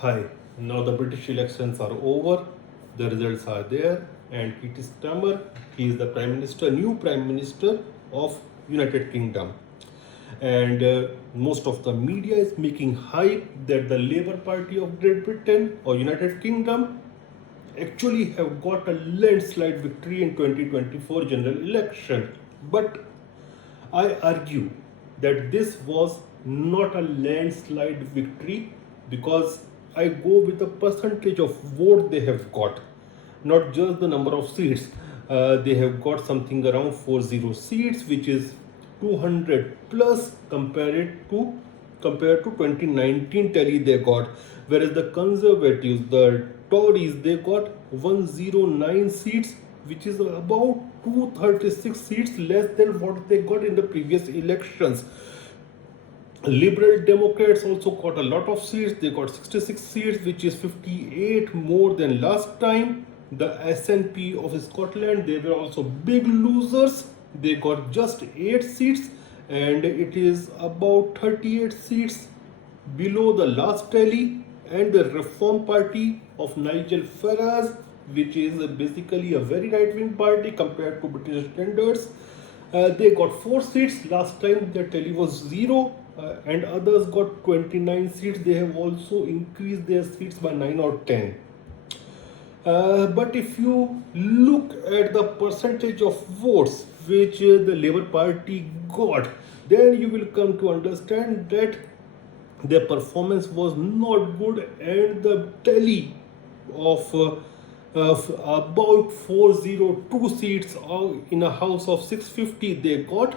Hi, now the British elections are over, the results are there, and Keir Starmer, he is the Prime Minister, new Prime Minister of United Kingdom. And most of the media is making hype that the Labour Party of Great Britain or United Kingdom actually have got a landslide victory in 2024 general election. But I argue that this was not a landslide victory because I go with the percentage of vote they have got, not just the number of seats. They have got something around 40 seats, which is 200 plus compared to 2019 tally they got, whereas the Conservatives, the Tories, they got 109 seats, which is about 236 seats less than what they got in the previous elections. Liberal Democrats also got a lot of seats. They got 66 seats, which is 58 more than last time. The SNP of Scotland, they were also big losers. They got just 8 seats, and it is about 38 seats below the last tally. And the Reform Party of Nigel Farage, which is basically a very right-wing party compared to British standards, they got 4 seats. Last time the tally was 0, and others got 29 seats. They have also increased their seats by 9 or 10. But if you look at the percentage of votes which the Labour Party got, then you will come to understand that their performance was not good, and the tally of about 402 seats in a house of 650 they got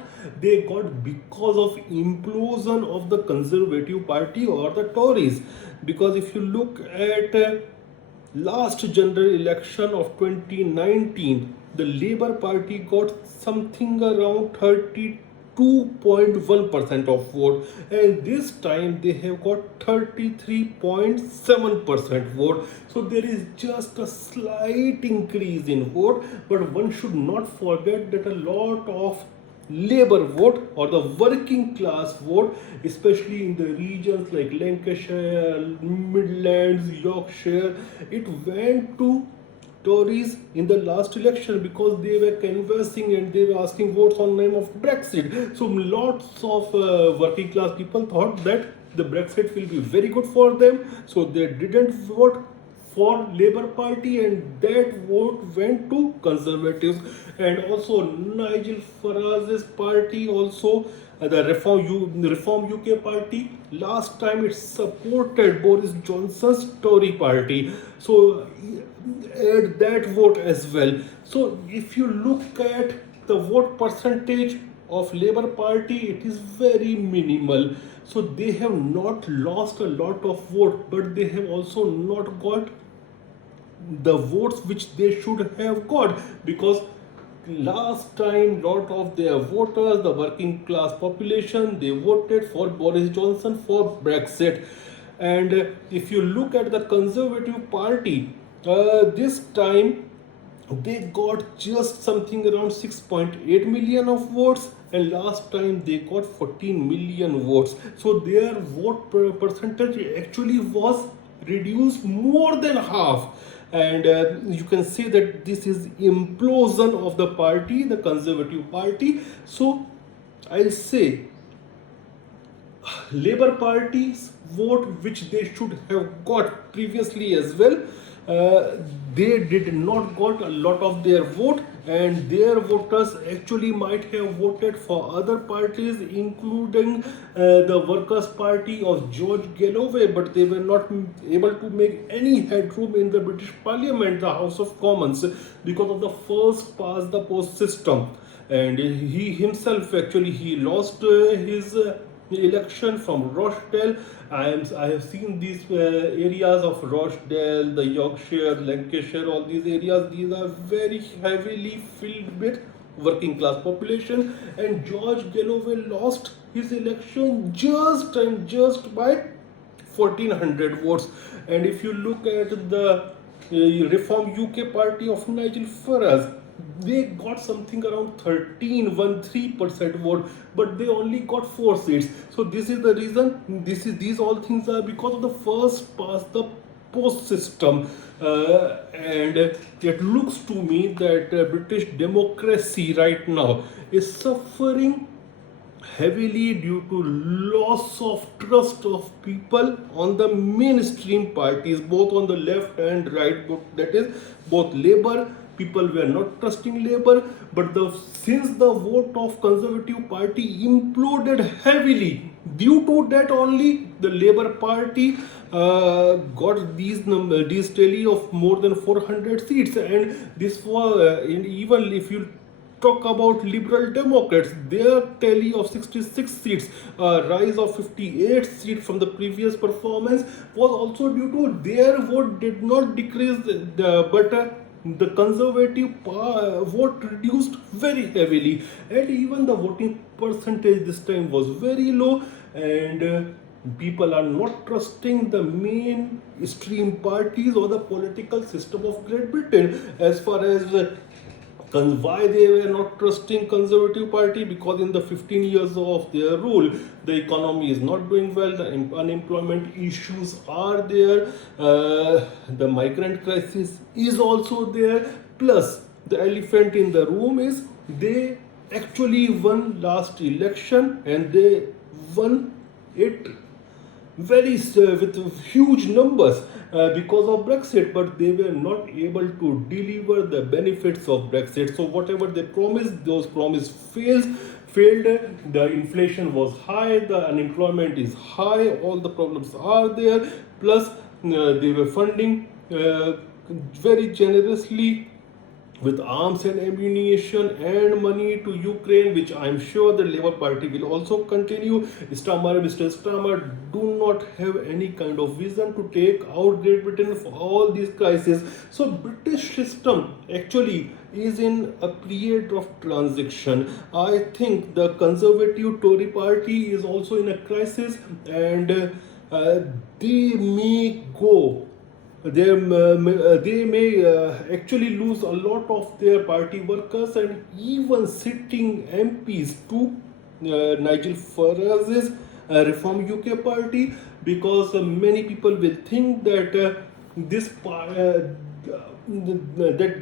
because of implosion of the Conservative Party or the Tories. Because if you look at last general election of 2019, the Labour Party got something around 32.1% of vote, and this time they have got 33.7% vote. So there is just a slight increase in vote, but one should not forget that a lot of labor vote or the working class vote, especially in the regions like Lancashire, Midlands, Yorkshire, it went to Tories in the last election because they were canvassing and they were asking votes on name of Brexit. So lots of working class people thought that the Brexit will be very good for them, so they didn't vote for Labour Party, and that vote went to Conservatives. And also Nigel Farage's party also, the Reform UK party, last time it supported Boris Johnson's Tory party, so add that vote as well. So if you look at the vote percentage of Labour Party, it is very minimal. So they have not lost a lot of vote, but they have also not got the votes which they should have got, because last time lot of their voters, the working class population, they voted for Boris Johnson for Brexit. And if you look at the Conservative Party, this time they got just something around 6.8 million of votes, and last time they got 14 million votes. So their vote percentage actually was reduced more than half. And you can say that this is implosion of the party, the Conservative Party. So I'll say Labour Party's vote, which they should have got previously as well, they did not got a lot of their vote, and their voters actually might have voted for other parties, including the Workers' Party of George Galloway, but they were not able to make any headroom in the British Parliament, the House of Commons, because of the first past the post system. And he himself actually he lost his election from Rochdale. I have seen these areas of Rochdale, the Yorkshire, Lancashire, all these areas. These are very heavily filled with working class population, and George Galloway lost his election just by 1400 votes. And if you look at the Reform UK party of Nigel Farage, they got something around 13% vote, but they only got 4 seats. So this is the reason. These all things are because of the first past the post system, and it looks to me that British democracy right now is suffering heavily due to loss of trust of people on the mainstream parties, both on the left and right. That is, both Labour, people were not trusting Labour, but since the vote of Conservative Party imploded heavily, due to that only the Labour Party got these tally of more than 400 seats, and this was even if you talk about Liberal Democrats, their tally of 66 seats, a rise of 58 seats from the previous performance, was also due to their vote did not decrease, but the Conservative vote reduced very heavily, and even the voting percentage this time was very low, and people are not trusting the mainstream parties or the political system of Great Britain. As far as why they were not trusting Conservative Party, because in the 15 years of their rule the economy is not doing well, the unemployment issues are there, the migrant crisis is also there, plus the elephant in the room is they actually won last election, and they won it very with huge numbers because of Brexit, but they were not able to deliver the benefits of Brexit. So whatever they promised, those promises failed. The inflation was high, the unemployment is high, all the problems are there. Plus, they were funding very generously with arms and ammunition and money to Ukraine, which I'm sure the Labour Party will also continue. Mr. Starmer do not have any kind of vision to take out Great Britain for all these crises. So British system actually is in a period of transition. I think the Conservative Tory Party is also in a crisis, and they may go they may actually lose a lot of their party workers and even sitting MPs to Nigel Farage's Reform UK party, because many people will think that that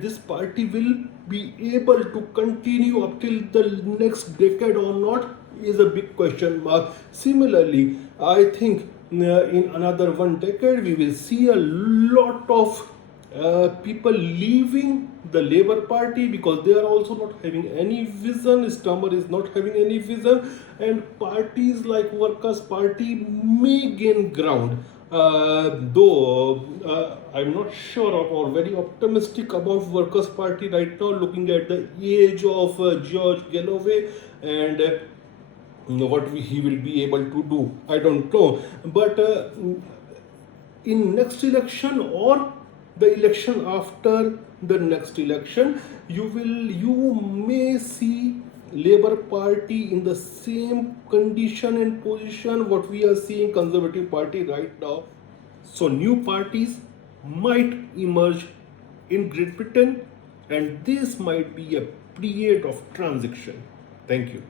this party will be able to continue up till the next decade or not is a big question mark. Similarly, I think in another 1 decade we will see a lot of people leaving the Labour Party, because they are also not having any vision. Starmer is not having any vision, and parties like Workers' Party may gain ground. Though I'm not sure or very optimistic about Workers' Party right now, looking at the age of George Galloway and what he will be able to do, I don't know. But in next election or the election after the next election, you may see Labour Party in the same condition and position what we are seeing Conservative Party right now. So new parties might emerge in Great Britain, and this might be a period of transition. Thank you.